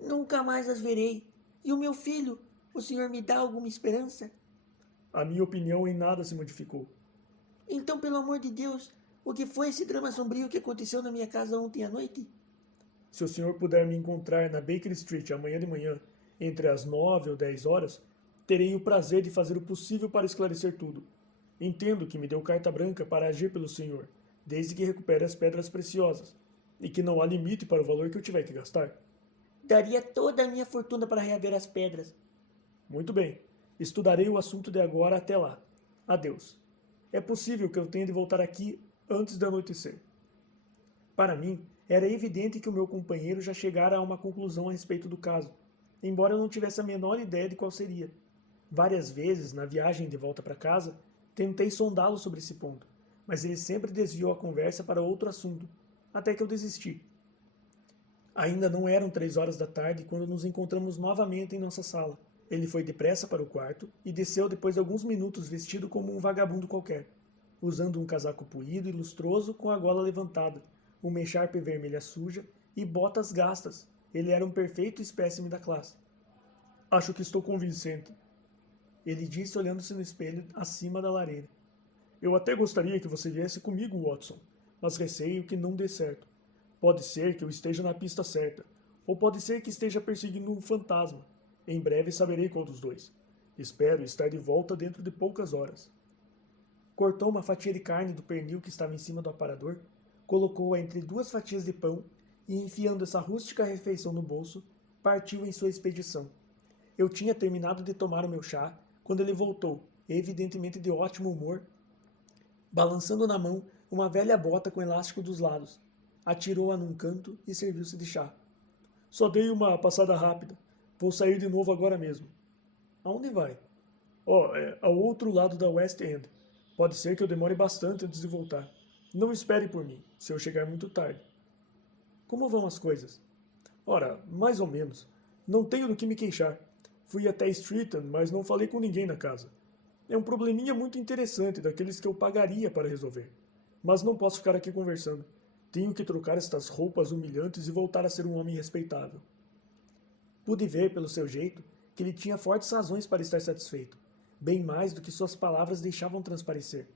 Nunca mais as verei. E o meu filho? O senhor me dá alguma esperança? A minha opinião em nada se modificou. Então, pelo amor de Deus, o que foi esse drama sombrio que aconteceu na minha casa ontem à noite? Se o senhor puder me encontrar na Baker Street amanhã de manhã, entre as 9 ou 10 horas, terei o prazer de fazer o possível para esclarecer tudo. Entendo que me deu carta branca para agir pelo senhor, desde que recupere as pedras preciosas, e que não há limite para o valor que eu tiver que gastar. Daria toda a minha fortuna para reaver as pedras. Muito bem. Estudarei o assunto de agora até lá. Adeus. É possível que eu tenha de voltar aqui antes de anoitecer. Para mim, era evidente que o meu companheiro já chegara a uma conclusão a respeito do caso, embora eu não tivesse a menor ideia de qual seria. Várias vezes, na viagem de volta para casa, tentei sondá-lo sobre esse ponto, mas ele sempre desviou a conversa para outro assunto, até que eu desisti. Ainda não eram 3 horas da tarde quando nos encontramos novamente em nossa sala. Ele foi depressa para o quarto e desceu depois de alguns minutos vestido como um vagabundo qualquer, usando um casaco poído e lustroso com a gola levantada, uma echarpe vermelha suja e botas gastas. Ele era um perfeito espécime da classe. Acho que estou convincente, ele disse olhando-se no espelho acima da lareira. Eu até gostaria que você viesse comigo, Watson, mas receio que não dê certo. Pode ser que eu esteja na pista certa, ou pode ser que esteja perseguindo um fantasma. Em breve saberei qual dos dois. Espero estar de volta dentro de poucas horas. Cortou uma fatia de carne do pernil que estava em cima do aparador, colocou-a entre 2 fatias de pão e, enfiando essa rústica refeição no bolso, partiu em sua expedição. Eu tinha terminado de tomar o meu chá quando ele voltou, evidentemente de ótimo humor, balançando na mão uma velha bota com elástico dos lados. Atirou-a num canto e serviu-se de chá. Só dei uma passada rápida. Vou sair de novo agora mesmo. Aonde vai? Ao outro lado da West End. Pode ser que eu demore bastante antes de voltar. Não espere por mim, se eu chegar muito tarde. Como vão as coisas? Ora, mais ou menos. Não tenho do que me queixar. Fui até Streatham, mas não falei com ninguém na casa. É um probleminha muito interessante, daqueles que eu pagaria para resolver. Mas não posso ficar aqui conversando. Tenho que trocar estas roupas humilhantes e voltar a ser um homem respeitável. Pude ver, pelo seu jeito, que ele tinha fortes razões para estar satisfeito, bem mais do que suas palavras deixavam transparecer.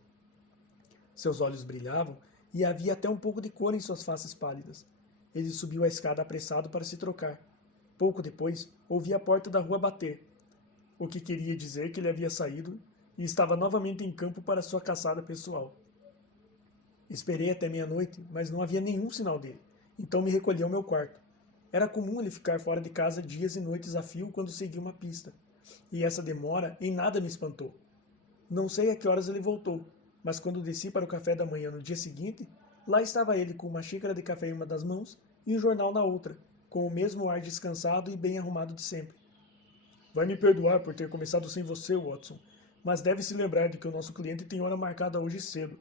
Seus olhos brilhavam e havia até um pouco de cor em suas faces pálidas. Ele subiu a escada apressado para se trocar. Pouco depois, ouvi a porta da rua bater, o que queria dizer que ele havia saído e estava novamente em campo para sua caçada pessoal. Esperei até meia-noite, mas não havia nenhum sinal dele, então me recolhi ao meu quarto. Era comum ele ficar fora de casa dias e noites a fio quando seguia uma pista, e essa demora em nada me espantou. Não sei a que horas ele voltou, mas quando desci para o café da manhã no dia seguinte, lá estava ele com uma xícara de café em uma das mãos e um jornal na outra, com o mesmo ar descansado e bem arrumado de sempre. Vai me perdoar por ter começado sem você, Watson, mas deve se lembrar de que o nosso cliente tem hora marcada hoje cedo.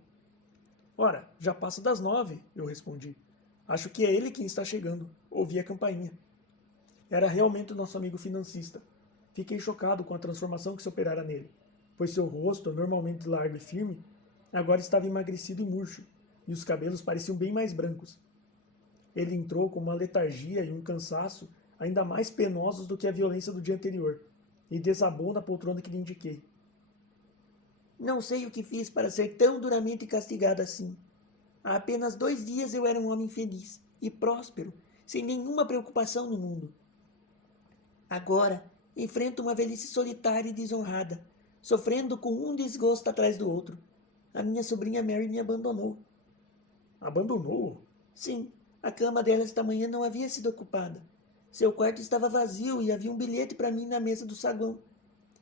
Ora, já passa das 9, eu respondi. Acho que é ele quem está chegando. Ouvi a campainha. Era realmente o nosso amigo financista. Fiquei chocado com a transformação que se operara nele, pois seu rosto, normalmente largo e firme, agora estava emagrecido e murcho, e os cabelos pareciam bem mais brancos. Ele entrou com uma letargia e um cansaço ainda mais penosos do que a violência do dia anterior, e desabou na poltrona que lhe indiquei. Não sei o que fiz para ser tão duramente castigado assim. Há apenas 2 dias eu era um homem feliz e próspero, sem nenhuma preocupação no mundo. Agora, enfrento uma velhice solitária e desonrada, sofrendo com um desgosto atrás do outro. A minha sobrinha Mary me abandonou. Abandonou? Sim, a cama dela esta manhã não havia sido ocupada. Seu quarto estava vazio e havia um bilhete para mim na mesa do saguão.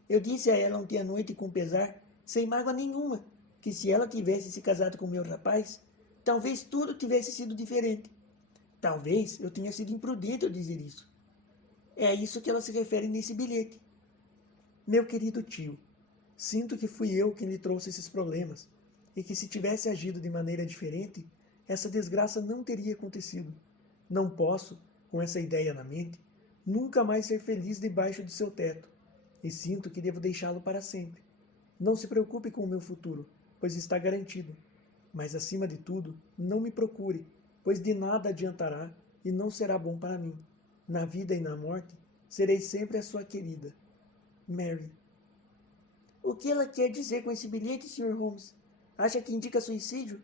Eu disse a ela ontem à noite com pesar, sem mágoa nenhuma, que se ela tivesse se casado com meu rapaz, talvez tudo tivesse sido diferente. Talvez eu tenha sido imprudente ao dizer isso. É a isso que ela se refere nesse bilhete. Meu querido tio, sinto que fui eu quem lhe trouxe esses problemas, e que se tivesse agido de maneira diferente, essa desgraça não teria acontecido. Não posso, com essa ideia na mente, nunca mais ser feliz debaixo de seu teto, e sinto que devo deixá-lo para sempre. Não se preocupe com o meu futuro, pois está garantido. Mas, acima de tudo, não me procure, pois de nada adiantará e não será bom para mim. Na vida e na morte, serei sempre a sua querida, Mary. O que ela quer dizer com esse bilhete, Sr. Holmes? Acha que indica suicídio?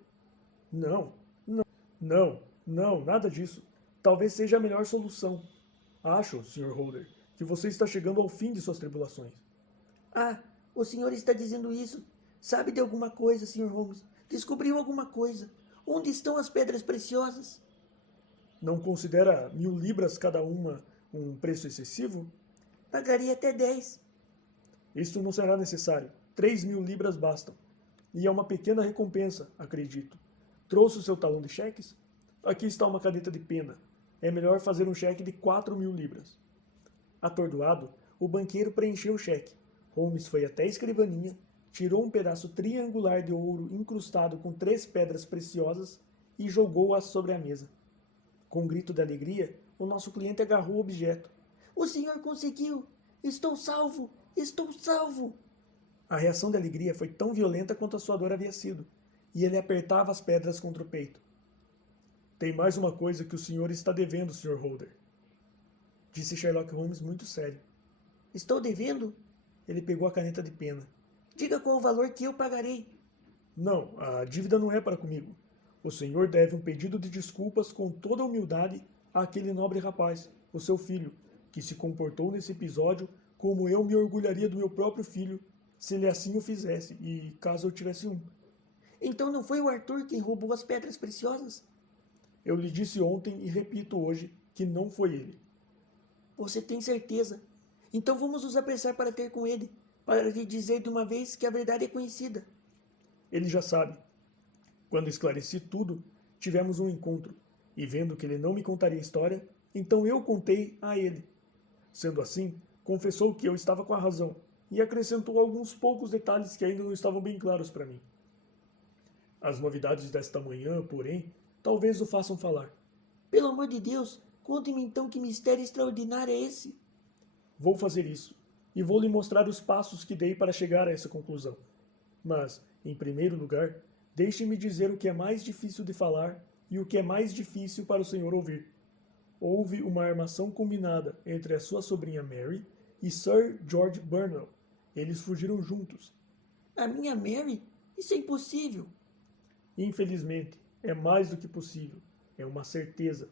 Não, nada disso. Talvez seja a melhor solução. Acho, Sr. Holder, que você está chegando ao fim de suas tribulações. Ah, o senhor está dizendo isso. Sabe de alguma coisa, Sr. Holmes? Descobriu alguma coisa. Onde estão as pedras preciosas? Não considera 1000 libras cada uma Um preço excessivo? Pagaria até 10. Isso não será necessário. 3.000 libras bastam. E é uma pequena recompensa, acredito. Trouxe o seu talão de cheques? Aqui está uma caneta de pena. É melhor fazer um cheque de 4.000 libras. Atordoado, o banqueiro preencheu o cheque. Holmes foi até a escrivaninha, tirou um pedaço triangular de ouro incrustado com 3 pedras preciosas e jogou-as sobre a mesa. Com um grito de alegria, o nosso cliente agarrou o objeto. O senhor conseguiu! Estou salvo! Estou salvo! A reação de alegria foi tão violenta quanto a sua dor havia sido, e ele apertava as pedras contra o peito. Tem mais uma coisa que o senhor está devendo, Sr. Holder, disse Sherlock Holmes muito sério. Estou devendo? Ele pegou a caneta de pena. Diga qual o valor que eu pagarei. Não, a dívida não é para comigo. O senhor deve um pedido de desculpas com toda a humildade àquele nobre rapaz, o seu filho, que se comportou nesse episódio como eu me orgulharia do meu próprio filho, se ele assim o fizesse, e caso eu tivesse um. Então não foi o Arthur quem roubou as pedras preciosas? Eu lhe disse ontem e repito hoje que não foi ele. Você tem certeza? Então vamos nos apressar para ter com ele, para lhe dizer de uma vez que a verdade é conhecida. Ele já sabe. Quando esclareci tudo, tivemos um encontro, e vendo que ele não me contaria a história, então eu contei a ele. Sendo assim, confessou que eu estava com a razão, e acrescentou alguns poucos detalhes que ainda não estavam bem claros para mim. As novidades desta manhã, porém, talvez o façam falar. Pelo amor de Deus, conte-me então que mistério extraordinário é esse. Vou fazer isso, e vou lhe mostrar os passos que dei para chegar a essa conclusão. Mas, em primeiro lugar, deixe-me dizer o que é mais difícil de falar e o que é mais difícil para o senhor ouvir. Houve uma armação combinada entre a sua sobrinha Mary e Sir George Burnwell. Eles fugiram juntos. A minha Mary? Isso é impossível. Infelizmente, é mais do que possível. É uma certeza.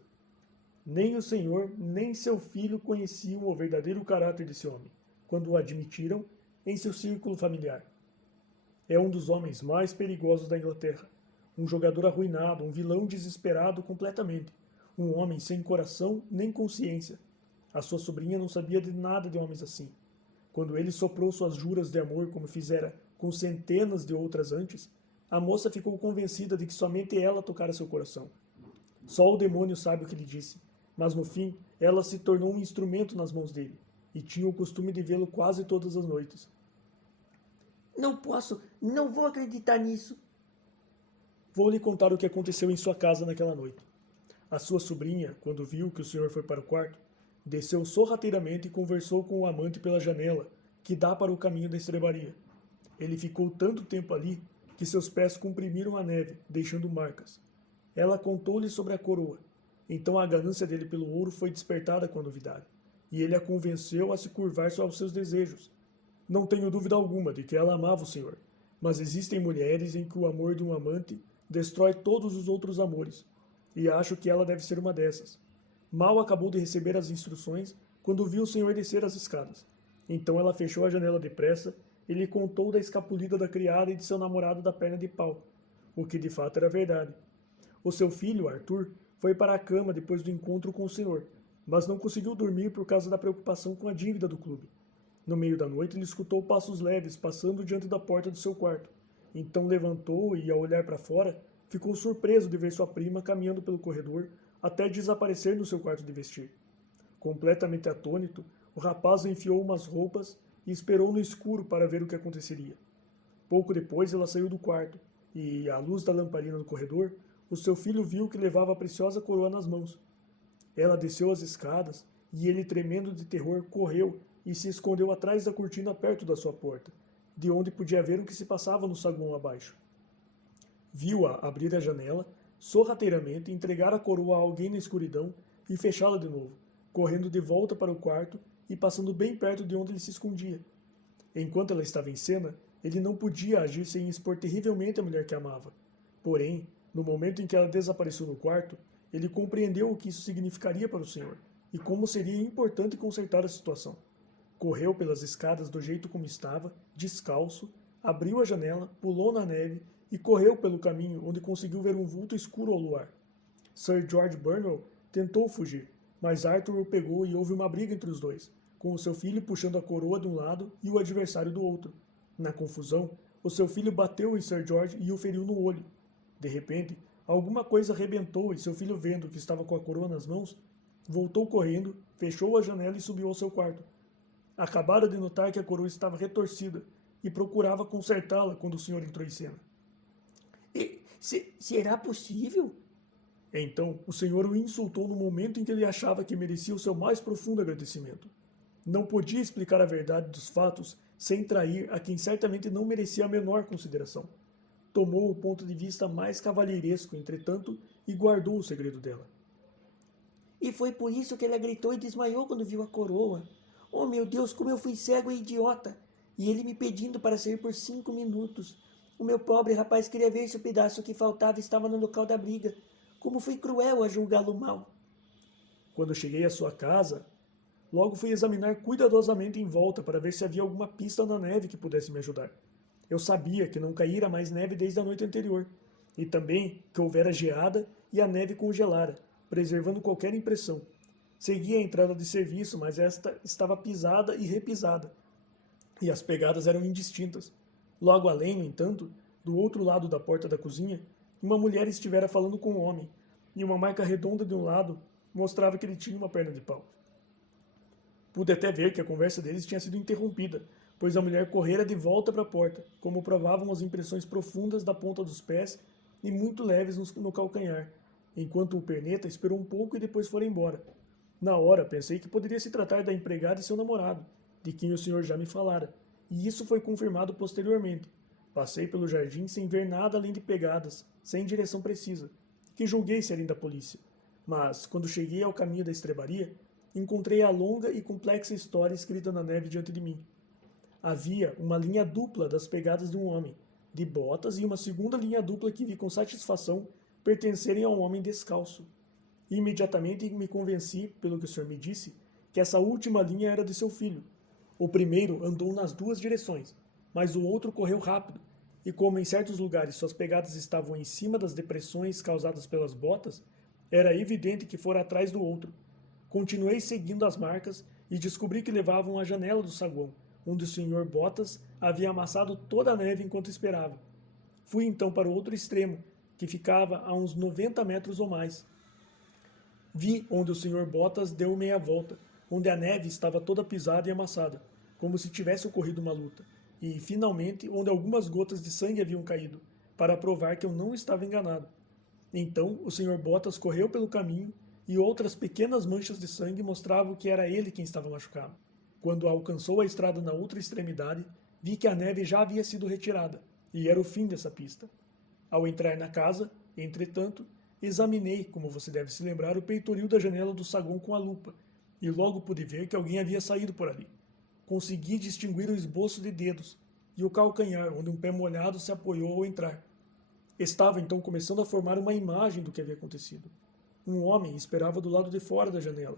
Nem o senhor, nem seu filho conheciam o verdadeiro caráter desse homem, quando o admitiram em seu círculo familiar. É um dos homens mais perigosos da Inglaterra. Um jogador arruinado, um vilão desesperado completamente. Um homem sem coração nem consciência. A sua sobrinha não sabia de nada de homens assim. Quando ele soprou suas juras de amor como fizera com centenas de outras antes, a moça ficou convencida de que somente ela tocara seu coração. Só o demônio sabe o que lhe disse, mas no fim ela se tornou um instrumento nas mãos dele, e tinha o costume de vê-lo quase todas as noites. Não posso, não vou acreditar nisso. Vou lhe contar o que aconteceu em sua casa naquela noite. A sua sobrinha, quando viu que o senhor foi para o quarto, desceu sorrateiramente e conversou com o amante pela janela, que dá para o caminho da estrebaria. Ele ficou tanto tempo ali que seus pés comprimiram a neve, deixando marcas. Ela contou-lhe sobre a coroa. Então a ganância dele pelo ouro foi despertada com a novidade, e ele a convenceu a se curvar aos seus desejos. Não tenho dúvida alguma de que ela amava o senhor, mas existem mulheres em que o amor de um amante destrói todos os outros amores, e acho que ela deve ser uma dessas. Mal acabou de receber as instruções quando viu o senhor descer as escadas. Então ela fechou a janela depressa e lhe contou da escapulida da criada e de seu namorado da perna de pau, o que de fato era verdade. O seu filho, Arthur, foi para a cama depois do encontro com o senhor, mas não conseguiu dormir por causa da preocupação com a dívida do clube. No meio da noite ele escutou passos leves passando diante da porta do seu quarto. Então levantou e, ao olhar para fora, ficou surpreso de ver sua prima caminhando pelo corredor até desaparecer no seu quarto de vestir. Completamente atônito, o rapaz enfiou umas roupas e esperou no escuro para ver o que aconteceria. Pouco depois ela saiu do quarto e, à luz da lamparina do corredor, o seu filho viu que levava a preciosa coroa nas mãos. Ela desceu as escadas e ele, tremendo de terror, correu e se escondeu atrás da cortina perto da sua porta, de onde podia ver o que se passava no saguão abaixo. Viu-a abrir a janela, sorrateiramente entregar a coroa a alguém na escuridão e fechá-la de novo, correndo de volta para o quarto e passando bem perto de onde ele se escondia. Enquanto ela estava em cena, ele não podia agir sem expor terrivelmente a mulher que amava. Porém, no momento em que ela desapareceu no quarto, ele compreendeu o que isso significaria para o senhor e como seria importante consertar a situação. Correu pelas escadas do jeito como estava, descalço, abriu a janela, pulou na neve e correu pelo caminho onde conseguiu ver um vulto escuro ao luar. Sir George Burnwell tentou fugir, mas Arthur o pegou e houve uma briga entre os dois, com o seu filho puxando a coroa de um lado e o adversário do outro. Na confusão, o seu filho bateu em Sir George e o feriu no olho. De repente, alguma coisa arrebentou e seu filho, vendo que estava com a coroa nas mãos, voltou correndo, fechou a janela e subiu ao seu quarto. Acabara de notar que a coroa estava retorcida e procurava consertá-la quando o senhor entrou em cena. Será possível? Então, o senhor o insultou no momento em que ele achava que merecia o seu mais profundo agradecimento. Não podia explicar a verdade dos fatos sem trair a quem certamente não merecia a menor consideração. Tomou o ponto de vista mais cavalheiresco, entretanto, e guardou o segredo dela. E foi por isso que ela gritou e desmaiou quando viu a coroa. Oh, meu Deus, como eu fui cego e idiota! E ele me pedindo para sair por 5 minutos. O meu pobre rapaz queria ver se o pedaço que faltava estava no local da briga. Como fui cruel a julgá-lo mal. Quando cheguei à sua casa, logo fui examinar cuidadosamente em volta para ver se havia alguma pista na neve que pudesse me ajudar. Eu sabia que não caíra mais neve desde a noite anterior, e também que houvera geada e a neve congelara, preservando qualquer impressão. Segui a entrada de serviço, mas esta estava pisada e repisada, e as pegadas eram indistintas. Logo além, no entanto, do outro lado da porta da cozinha, uma mulher estivera falando com um homem, e uma marca redonda de um lado mostrava que ele tinha uma perna de pau. Pude até ver que a conversa deles tinha sido interrompida, pois a mulher correra de volta para a porta, como provavam as impressões profundas da ponta dos pés e muito leves no calcanhar, enquanto o perneta esperou um pouco e depois fora embora. Na hora, pensei que poderia se tratar da empregada e seu namorado, de quem o senhor já me falara, e isso foi confirmado posteriormente. Passei pelo jardim sem ver nada além de pegadas, sem direção precisa, que julguei serem da polícia. Mas, quando cheguei ao caminho da estrebaria, encontrei a longa e complexa história escrita na neve diante de mim. Havia uma linha dupla das pegadas de um homem, de botas, e uma segunda linha dupla que vi com satisfação pertencerem a um homem descalço. Imediatamente me convenci, pelo que o senhor me disse, que essa última linha era de seu filho. O primeiro andou nas duas direções, mas o outro correu rápido, e como em certos lugares suas pegadas estavam em cima das depressões causadas pelas botas, era evidente que fora atrás do outro. Continuei seguindo as marcas e descobri que levavam à janela do saguão, onde o senhor Botas havia amassado toda a neve enquanto esperava. Fui então para o outro extremo, que ficava a uns 90 metros ou mais. Vi onde o senhor Botas deu meia volta, onde a neve estava toda pisada e amassada, como se tivesse ocorrido uma luta, e, finalmente, onde algumas gotas de sangue haviam caído, para provar que eu não estava enganado. Então, o senhor Botas correu pelo caminho e outras pequenas manchas de sangue mostravam que era ele quem estava machucado. Quando alcançou a estrada na outra extremidade, vi que a neve já havia sido retirada, e era o fim dessa pista. Ao entrar na casa, entretanto, examinei, como você deve se lembrar, o peitoril da janela do saguão com a lupa, e logo pude ver que alguém havia saído por ali. Consegui distinguir o esboço de dedos e o calcanhar, onde um pé molhado se apoiou ao entrar. Estava então começando a formar uma imagem do que havia acontecido. Um homem esperava do lado de fora da janela.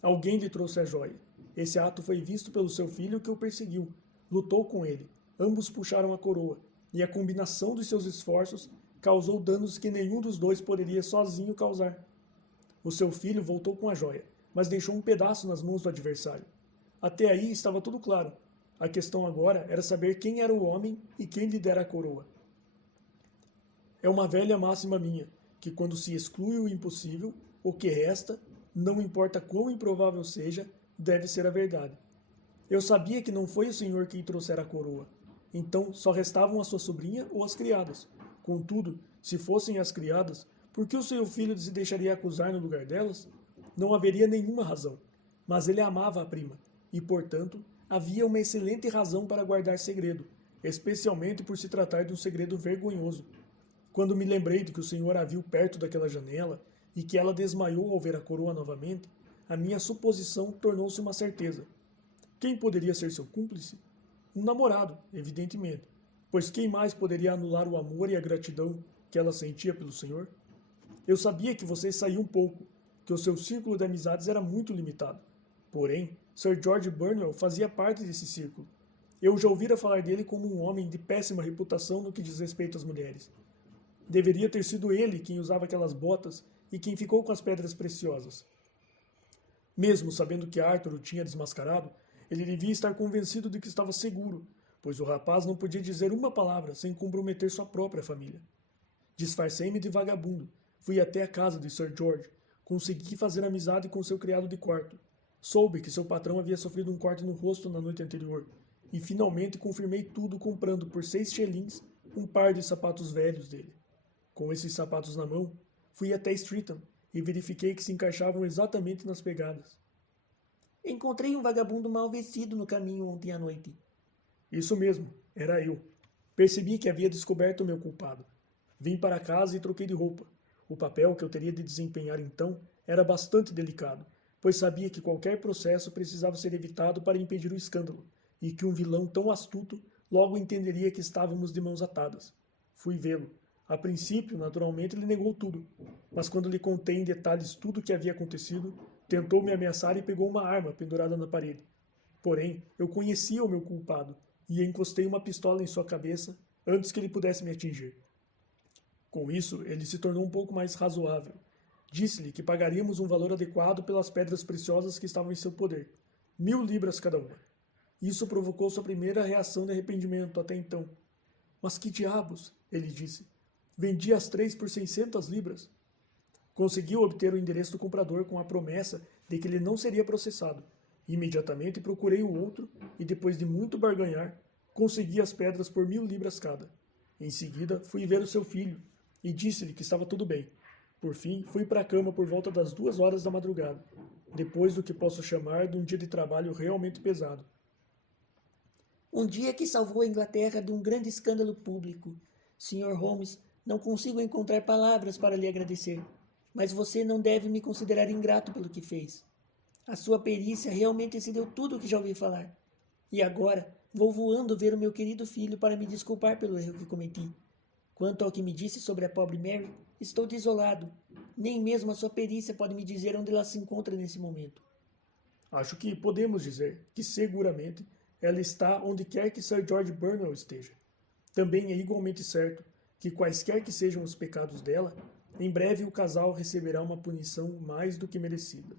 Alguém lhe trouxe a joia. Esse ato foi visto pelo seu filho, que o perseguiu. Lutou com ele. Ambos puxaram a coroa, e a combinação dos seus esforços causou danos que nenhum dos dois poderia sozinho causar. O seu filho voltou com a joia, mas deixou um pedaço nas mãos do adversário. Até aí estava tudo claro. A questão agora era saber quem era o homem e quem lhe dera a coroa. É uma velha máxima minha, que quando se exclui o impossível, o que resta, não importa quão improvável seja, deve ser a verdade. Eu sabia que não foi o senhor quem trouxera a coroa, então só restavam a sua sobrinha ou as criadas. Contudo, se fossem as criadas, por que o seu filho se deixaria acusar no lugar delas? Não haveria nenhuma razão, mas ele amava a prima, e, portanto, havia uma excelente razão para guardar segredo, especialmente por se tratar de um segredo vergonhoso. Quando me lembrei de que o senhor a viu perto daquela janela e que ela desmaiou ao ver a coroa novamente, a minha suposição tornou-se uma certeza. Quem poderia ser seu cúmplice? Um namorado, evidentemente, pois quem mais poderia anular o amor e a gratidão que ela sentia pelo senhor? Eu sabia que vocês saíam pouco, que o seu círculo de amizades era muito limitado. Porém, Sir George Burnwell fazia parte desse círculo. Eu já ouvira falar dele como um homem de péssima reputação no que diz respeito às mulheres. Deveria ter sido ele quem usava aquelas botas e quem ficou com as pedras preciosas. Mesmo sabendo que Arthur o tinha desmascarado, ele devia estar convencido de que estava seguro, pois o rapaz não podia dizer uma palavra sem comprometer sua própria família. Disfarcei-me de vagabundo, fui até a casa de Sir George, consegui fazer amizade com seu criado de quarto. Soube que seu patrão havia sofrido um corte no rosto na noite anterior, e finalmente confirmei tudo comprando por 6 shillings um par de sapatos velhos dele. Com esses sapatos na mão, fui até Streatham e verifiquei que se encaixavam exatamente nas pegadas. Encontrei um vagabundo mal vestido no caminho ontem à noite. Isso mesmo, era eu. Percebi que havia descoberto o meu culpado. Vim para casa e troquei de roupa. O papel que eu teria de desempenhar então era bastante delicado, pois sabia que qualquer processo precisava ser evitado para impedir o escândalo, e que um vilão tão astuto logo entenderia que estávamos de mãos atadas. Fui vê-lo. A princípio, naturalmente, ele negou tudo, mas quando lhe contei em detalhes tudo o que havia acontecido, tentou me ameaçar e pegou uma arma pendurada na parede. Porém, eu conhecia o meu culpado e encostei uma pistola em sua cabeça antes que ele pudesse me atingir. Com isso, ele se tornou um pouco mais razoável. Disse-lhe que pagaríamos um valor adequado pelas pedras preciosas que estavam em seu poder, 1000 libras cada uma. Isso provocou sua primeira reação de arrependimento até então. Mas que diabos, ele disse. Vendi as 3 por 600 libras. Conseguiu obter o endereço do comprador com a promessa de que ele não seria processado. Imediatamente procurei o outro e, depois de muito barganhar, consegui as pedras por 1000 libras cada. Em seguida, fui ver o seu filho e disse-lhe que estava tudo bem. Por fim, fui para a cama por volta das 2 horas da madrugada, depois do que posso chamar de um dia de trabalho realmente pesado. Um dia que salvou a Inglaterra de um grande escândalo público. Sr. Holmes, não consigo encontrar palavras para lhe agradecer, mas você não deve me considerar ingrato pelo que fez. A sua perícia realmente excedeu tudo o que já ouvi falar. E agora vou voando ver o meu querido filho para me desculpar pelo erro que cometi. Quanto ao que me disse sobre a pobre Mary, estou desolado. Nem mesmo a sua perícia pode me dizer onde ela se encontra nesse momento. Acho que podemos dizer que, seguramente, ela está onde quer que Sir George Burnell esteja. Também é igualmente certo que, quaisquer que sejam os pecados dela, em breve o casal receberá uma punição mais do que merecida.